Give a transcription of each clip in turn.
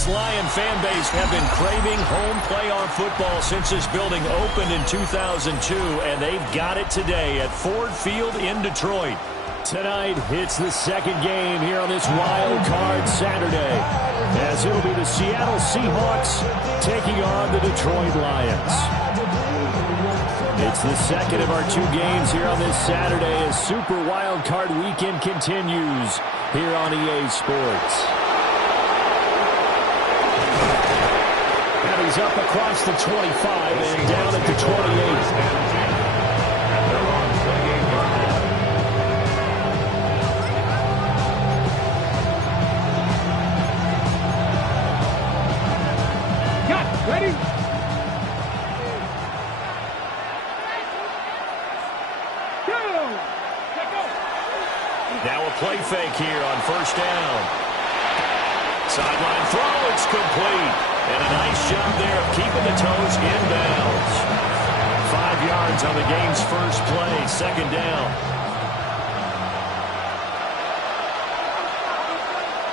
This Lion fan base have been craving home playoff football since this building opened in 2002, and they've got it today at Ford Field in Detroit. Tonight, it's the second game here on this wild card Saturday, as it'll be the Seattle Seahawks taking on the Detroit Lions. It's the second of our two games here on this Saturday as Super Wild Card Weekend continues here on EA Sports. And he's up across the 25 and down at the 28. Ready? Now a play fake here on first down. Sideline throw, it's complete. And a nice job there of keeping the toes inbounds. 5 yards on the game's first play, second down.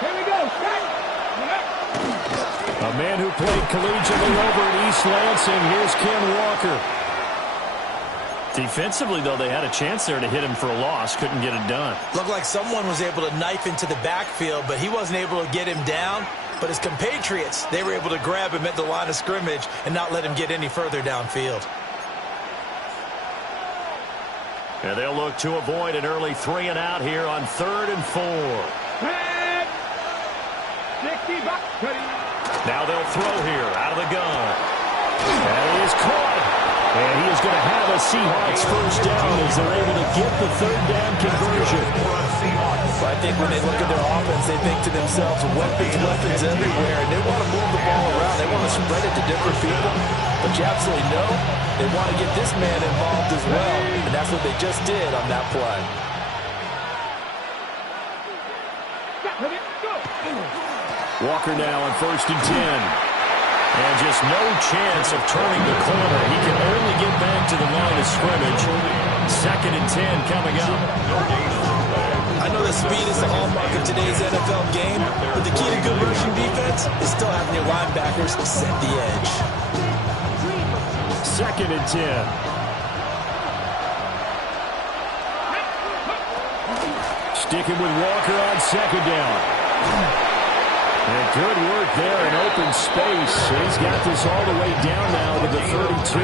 Here we go. A man who played collegiately over at East Lansing, here's Ken Walker. Defensively, though, they had a chance there to hit him for a loss. Couldn't get it done. Looked like someone was able to knife into the backfield, but he wasn't able to get him down. But his compatriots, they were able to grab him at the line of scrimmage and not let him get any further downfield. And they'll look to avoid an early 3 and out here on 3rd and 4. Now they'll throw here out of the gun. And he is caught. And he is going to have a Seahawks first down as they're able to get the 3rd down conversion. I think when they look at their offense, they think to themselves, weapons everywhere. And they want to move the ball around. They want to spread it to different people. But you absolutely know they want to get this man involved as well. And that's what they just did on that play. Walker now on 1st and 10. And just no chance of turning the corner. He can only get back to the line of scrimmage. 2nd and 10 coming up. I know that speed is the hallmark of today's NFL game, but the key to good rushing defense is still having your linebackers set the edge. 2nd and 10. Sticking with Walker on 2nd down. And good work there in open space. He's got this all the way down now to the 32.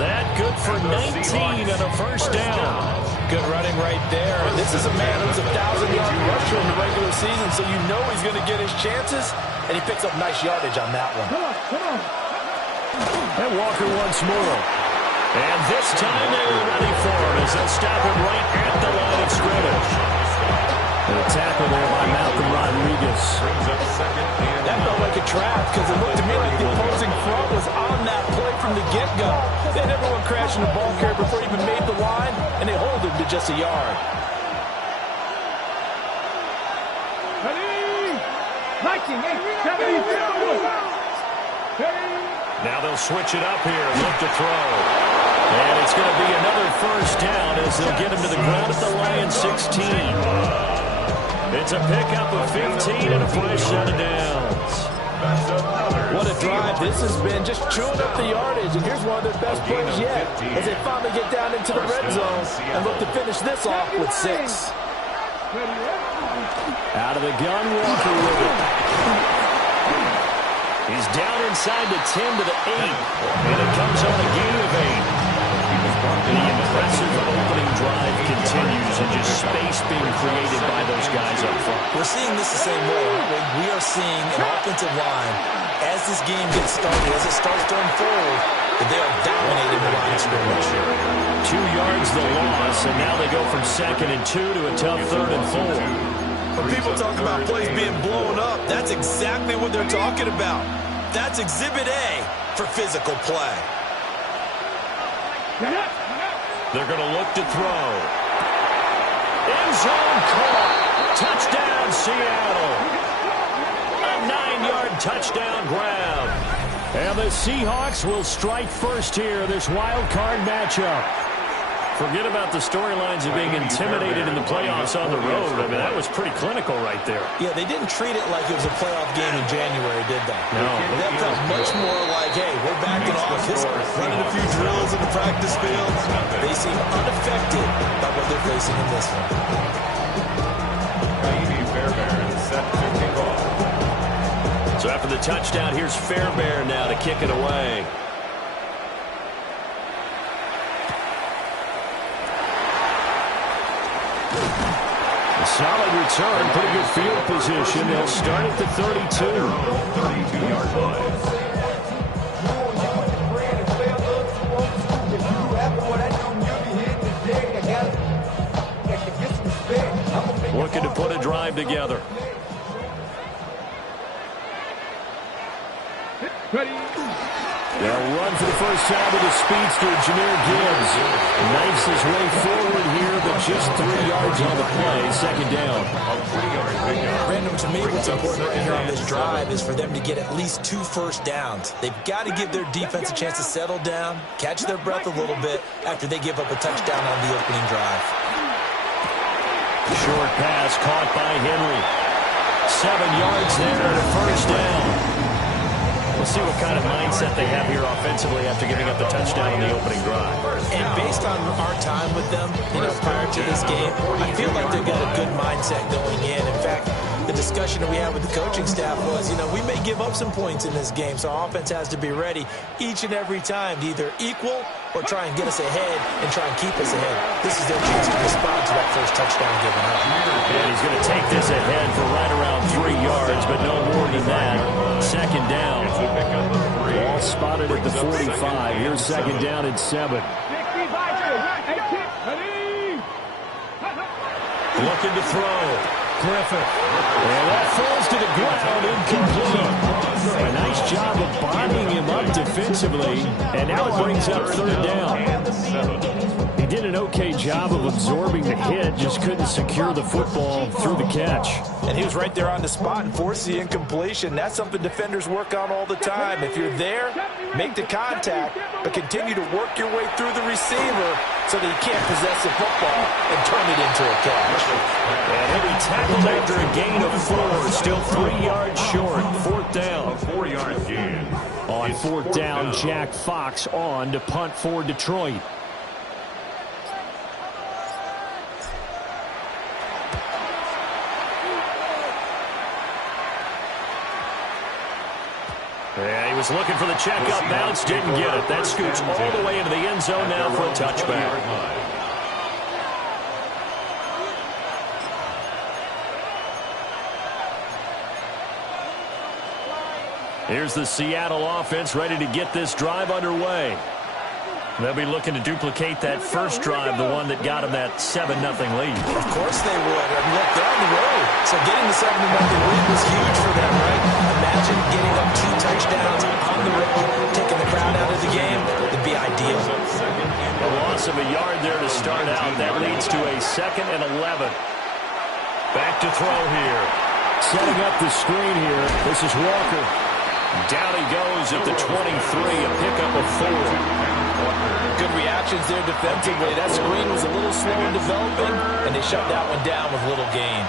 That good for 19 and a first down. Good running right there. This is a man who's a 1,000-yard rusher in the regular season, so you know he's going to get his chances, and he picks up nice yardage on that one. And Walker once more. And this time they were ready for him as they'll stop him right at the line of scrimmage. And a tackle there by Malcolm Rodriguez. That felt like a trap because it looked to me like the opposing front was on that play from the get-go. They had everyone crashing the ball carrier before he even made the line, and they hold him to just a yard. Now they'll switch it up here, look to throw. And it's going to be another first down as they'll get him to the ground at the Lions 16. It's a pickup of 15 and a fresh set of downs. What a drive this has been, just chewing up the yardage. And here's one of their best plays yet as they finally get down into the red zone and look to finish this off with 6. Out of the gun, Walker with it. He's down inside the 10 to the 8. And it comes on a gain of 8. The impressive opening drive continues and just space being created by those guys up front. We're seeing this the same way. We are seeing an offensive line, as this game gets started, as it starts to unfold, that they are dominating the line of scrimmage. 2 yards the loss, and now they go from 2nd and 2 to a tough 3rd and 4. When people talk about plays being blown up, that's exactly what they're talking about. That's Exhibit A for physical play. They're going to look to throw. End zone caught. Touchdown, Seattle. A 9-yard touchdown grab. And the Seahawks will strike first here, this wild card matchup. Forget about the storylines of being intimidated in the playoffs on the road. I mean, that was pretty clinical right there. Yeah, they didn't treat it like it was a playoff game in January, did they? No. That felt much more like, hey, we're back in office, running a few drills in the practice field. They seem unaffected by what they're facing in this one. So after the touchdown, here's Fairbairn now to kick it away. A solid return, pretty good field position. They'll start at the 32. 32-yard line. Looking to put a drive together. They'll run for the first time with the speedster, Jahmyr Gibbs. Knifes his way forward here, but just 3 yards on the play. Second down. Brandon, to me, what's important right here on this drive is for them to get at least 2 first downs. They've got to give their defense a chance to settle down, catch their breath a little bit after they give up a touchdown on the opening drive. Short pass caught by Henry. 7 yards there and a first down. We'll see what kind of mindset they have here offensively after giving up the touchdown on the opening drive. And based on our time with them, prior to this game, I feel like they've got a good mindset going in. In fact, the discussion that we had with the coaching staff was, we may give up some points in this game, so our offense has to be ready each and every time to either equal or try and get us ahead and try and keep us ahead. This is their chance to respond to that first touchdown given up. And he's going to take this ahead for right around 3 yards, but no more than that. Second down. Ball spotted at the 45. Here's second down and 7. Looking to throw. Griffith. And that falls to the ground, incomplete. A nice job of bonding him up defensively, and now it brings up third down. He did an okay job of absorbing the hit, just couldn't secure the football through the catch. And he was right there on the spot and forced the incompletion. That's something defenders work on all the time. If you're there, make the contact, but continue to work your way through the receiver so that he can't possess the football and turn it into a catch. And he'll be tackled after a gain of 4, still 3 yards short. Fourth down. 4-yard gain. On fourth down, Jack Fox on to punt for Detroit. Yeah, he was looking for the check-up bounce, didn't get it. That scoots all the way into the end zone now for a touchback. Here's the Seattle offense ready to get this drive underway. They'll be looking to duplicate that first drive, the one that got them that 7-0 lead. Of course they would. And look, they're on the road. So getting the 7-0 lead was huge for them, right? Imagine getting up 2 touchdowns on the road, taking the crowd out of the game. It'd be ideal. A loss of a yard there to start out. That leads to a 2nd and 11. Back to throw here. Setting up the screen here. This is Walker. Down he goes at the 23, a pickup of 4. Good reactions there defensively. That screen was a little slow in developing, and they shut that one down with little gain.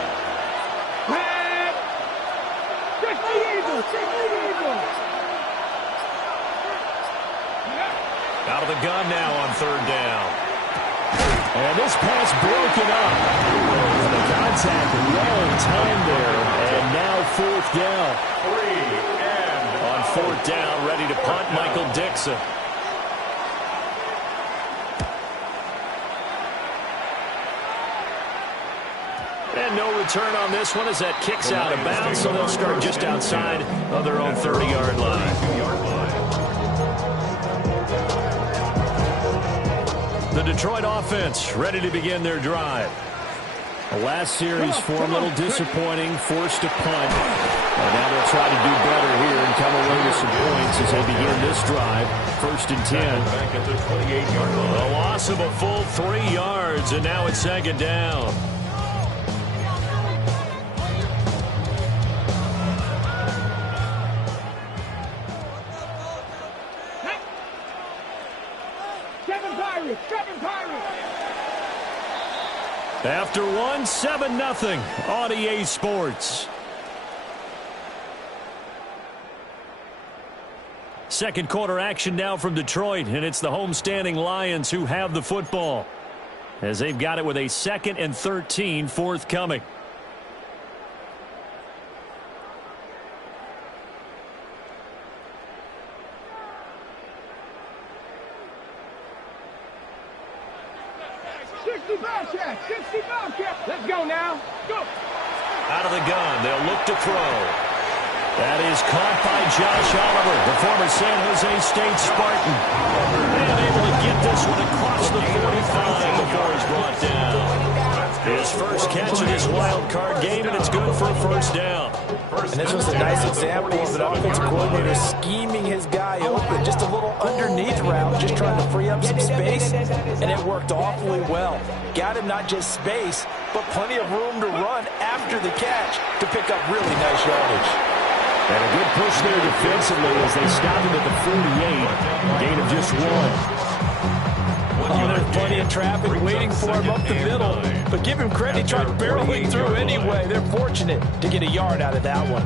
Out of the gun now on third down. And this pass broken up. The contact well timed there, and now fourth down. On fourth down, ready to punt, Michael Dixon. And no return on this one as that kicks out of bounds, so they'll start just outside of their own 30-yard line. The Detroit offense ready to begin their drive. The last series for a little disappointing, forced to punt. And now they'll try to do better here and come away with some points as they begin this drive. 1st and 10. Back at the 28-yard line. A loss of a full 3 yards, and now it's second down. Seven Pirates. Seven Pirates. After one, 7-0 on EA Sports. Second quarter action now from Detroit, and it's the homestanding Lions who have the football, as they've got it with a 2nd and 13 forthcoming. Let's go now. Go. Out of the gun, they'll look to throw. That is caught by Josh Oliver, the former San Jose State Spartan. And able to get this one across the 45 before he's brought down. His first catch of this wild card game, and it's good for a first down. And this was a nice example of an offensive coordinator scheming his guy open. Just a little underneath route, just trying to free up some space, and it worked awfully well. Got him not just space, but plenty of room to run after the catch to pick up really nice yardage. And a good push there defensively as they stop him at the 48. Gain of just 1. Oh, there's plenty of traffic waiting for him up the middle. But give him credit, he tried barreling through anyway. They're fortunate to get a yard out of that one.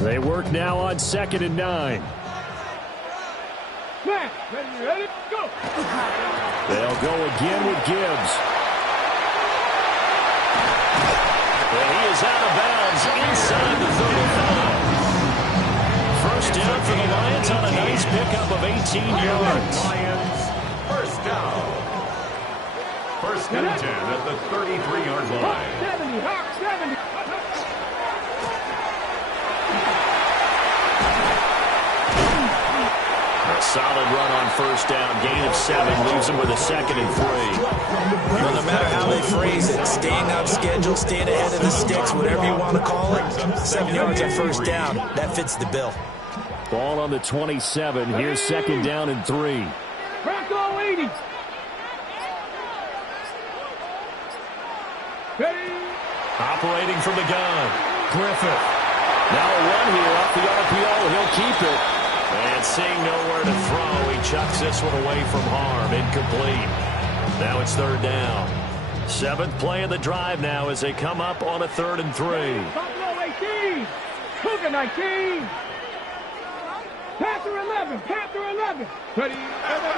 They work now on 2nd and 9. Man, ready, go. They'll go again with Gibbs. And he is out of bounds inside the 35. First down for the Lions on a nice pickup of 18 yards. Lions, first down. First and 10 at the 33-yard line. 70, Hawk 70. A solid run on first down. Gain of 7 leaves him with a 2nd and 3. Well, no matter how they phrase it, staying on schedule, staying ahead of the sticks, whatever you want to call it, 7 yards on first down, that fits the bill. Ball on the 27. Here's 2nd down and 3. Bronco 80. Ready. Operating from the gun. Griffith. Now a run here off the RPO. He'll keep it. And seeing nowhere to throw, he chucks this one away from harm. Incomplete. Now it's 3rd down. 7th play of the drive now as they come up on a 3rd and 3. Buffalo 18. Cougar 19. Panther 11. Panther 11. Ready.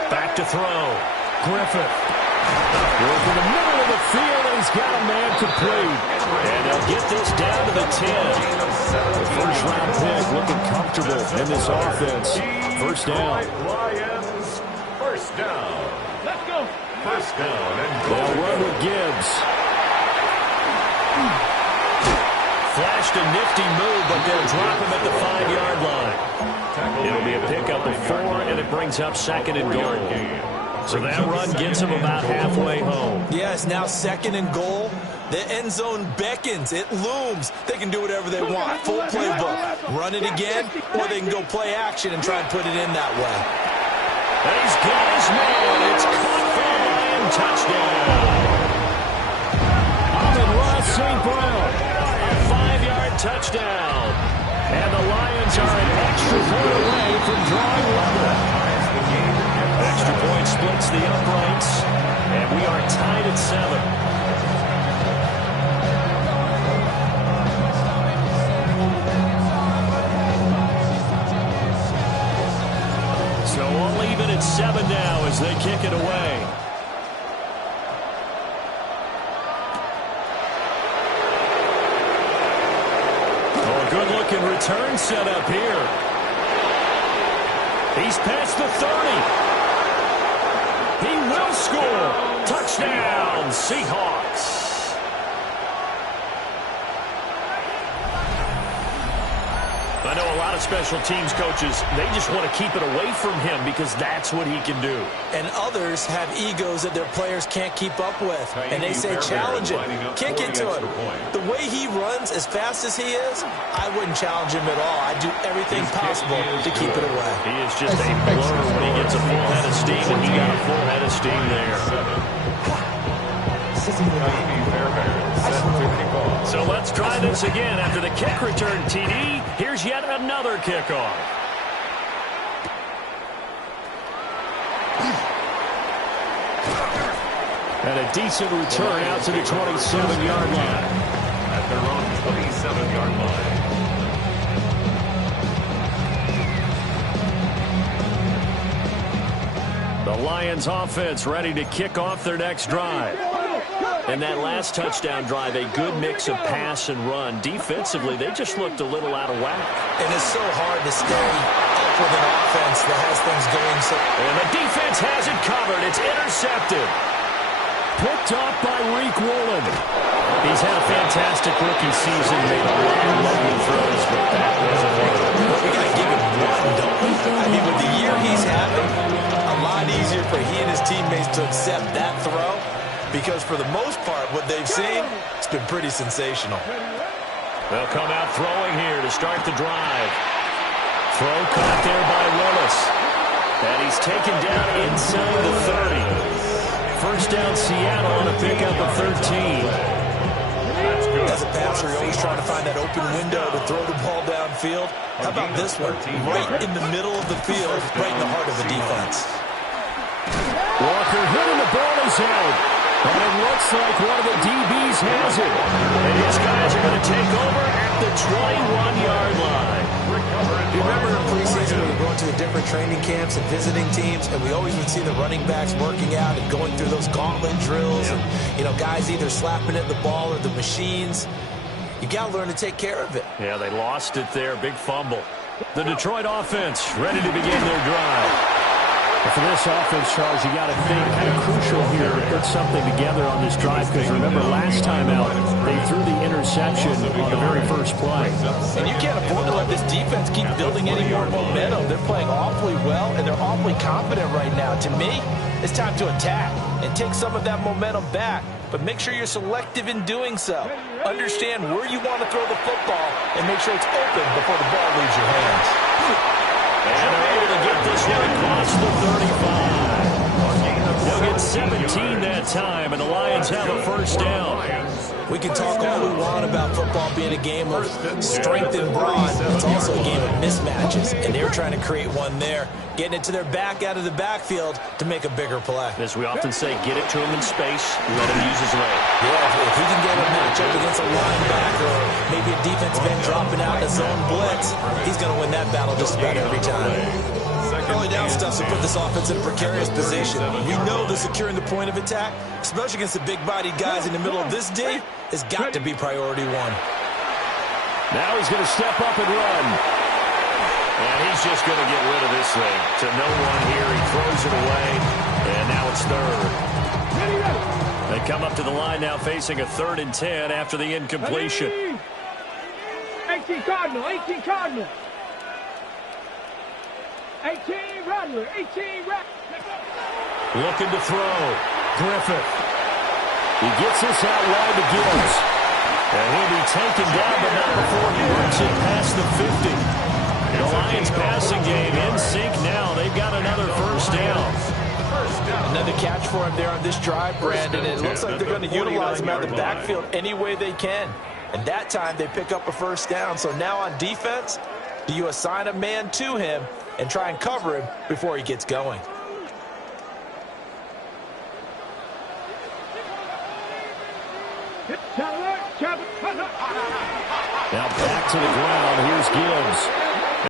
Back to throw. Griffith. Goes in the middle of the field, and he's got a man complete. And they'll get this down to the 10. The first-round pick looking comfortable in this offense. First down. Lions, first down. Let's go. First down and They'll run with Gibbs. Flashed a nifty move, but they'll drop him at the 5-yard line. It'll be a pickup of 4, and it brings up 2nd and goal. So that run gets him about halfway home. Yes, now 2nd and goal. The end zone beckons. It looms. They can do whatever they want. Full playbook. Run it again, or they can go play action and try and put it in that way. And he's got his man. It's caught for a Lion touchdown. Amon-Ra St. Brown. A 5-yard touchdown. And the Lions are an extra point away from drawing level. Extra point splits the uprights, and we are tied at 7. So we'll leave it at 7 now as they kick it away. Oh, a good-looking return set up here. He's past the 30. He will score. Touchdown, Seahawks. I know a lot of special teams coaches, they just want to keep it away from him because that's what he can do. And others have egos that their players can't keep up with. And they say, challenge him. Kick it to him. The way he runs as fast as he is, I wouldn't challenge him at all. I'd do everything possible to keep it away. He is just a blur when he gets a full head of steam, and he got a full head of steam there. So let's try this again. After the kick return TD, here's yet another kickoff. And a decent return out to the 27-yard line. At their own 27-yard line. The Lions offense ready to kick off their next drive. And that last touchdown drive, a good mix of pass and run. Defensively, they just looked a little out of whack. And it's so hard to stay up with an offense that has things going so... And the defense has it covered. It's intercepted. Picked up by Reek Woolen. He's had a fantastic rookie season, made a lot of lovely throws, but that wasn't one of them. We got to give him one, don't we? I mean, with the year he's having, a lot easier for he and his teammates to accept that throw, because for the most part, what they've seen, it's been pretty sensational. They'll come out throwing here to start the drive. Throw caught there by Willis. And he's taken down inside the 30. First down, Seattle on a pickup of 13. As a passer, you're always trying to find that open window to throw the ball downfield. How about this one? Right in the middle of the field, right in the heart of the defense. Walker hitting the ball is out. And it looks like one of the DBs has it. And his guys are going to take over at the 21-yard line. You remember in preseason we were going to the different training camps and visiting teams, and we always would see the running backs working out and going through those gauntlet drills, and guys either slapping at the ball or the machines. You got to learn to take care of it. Yeah, they lost it there. Big fumble. The Detroit offense ready to begin their drive. And for this offense, Charles, you got to think kind of crucial here to put something together on this drive, because remember last time out they threw the interception on the very first play. And you can't afford to let this defense keep building any more momentum. They're playing awfully well, and they're awfully confident right now. To me, it's time to attack and take some of that momentum back, but make sure you're selective in doing so. Understand where you want to throw the football and make sure it's open before the ball leaves your hands. And they're able to get this one across the 35. They'll get 17 that time, and the Lions have a first down. We can talk all we want about football being a game of strength and brawn. It's also a game of mismatches, and they're trying to create one there, getting it to their back out of the backfield to make a bigger play. As we often say, get it to him in space, let him use his leg. Yeah, if he can get a matchup against a linebacker or maybe a defensive end dropping out in a zone blitz, he's going to win that battle just about every time. Early down stuff to put this offense in a precarious position. We know that securing the point of attack, especially against the big-bodied guys in the middle of this D, has got to be priority one. Now he's going to step up and run. And he's just going to get rid of this thing. To no one here. He throws it away. And now it's third. They come up to the line now facing a 3rd and 10 after the incompletion. 18 Cardinal, 18 Cardinal. 18 Rattler, 18 Rattler. Looking to throw. Griffith. He gets this out wide to Gibbs. And he'll be taken down, but not before he works it past the 50. The Lions passing game in sync now. They've got another first down. Another catch for him there on this drive, Brandon. It looks like they're going to utilize him out of the backfield any way they can. And that time they pick up a first down. So now on defense, do you assign a man to him and try and cover him before he gets going? Now back to the ground. Here's Gibbs.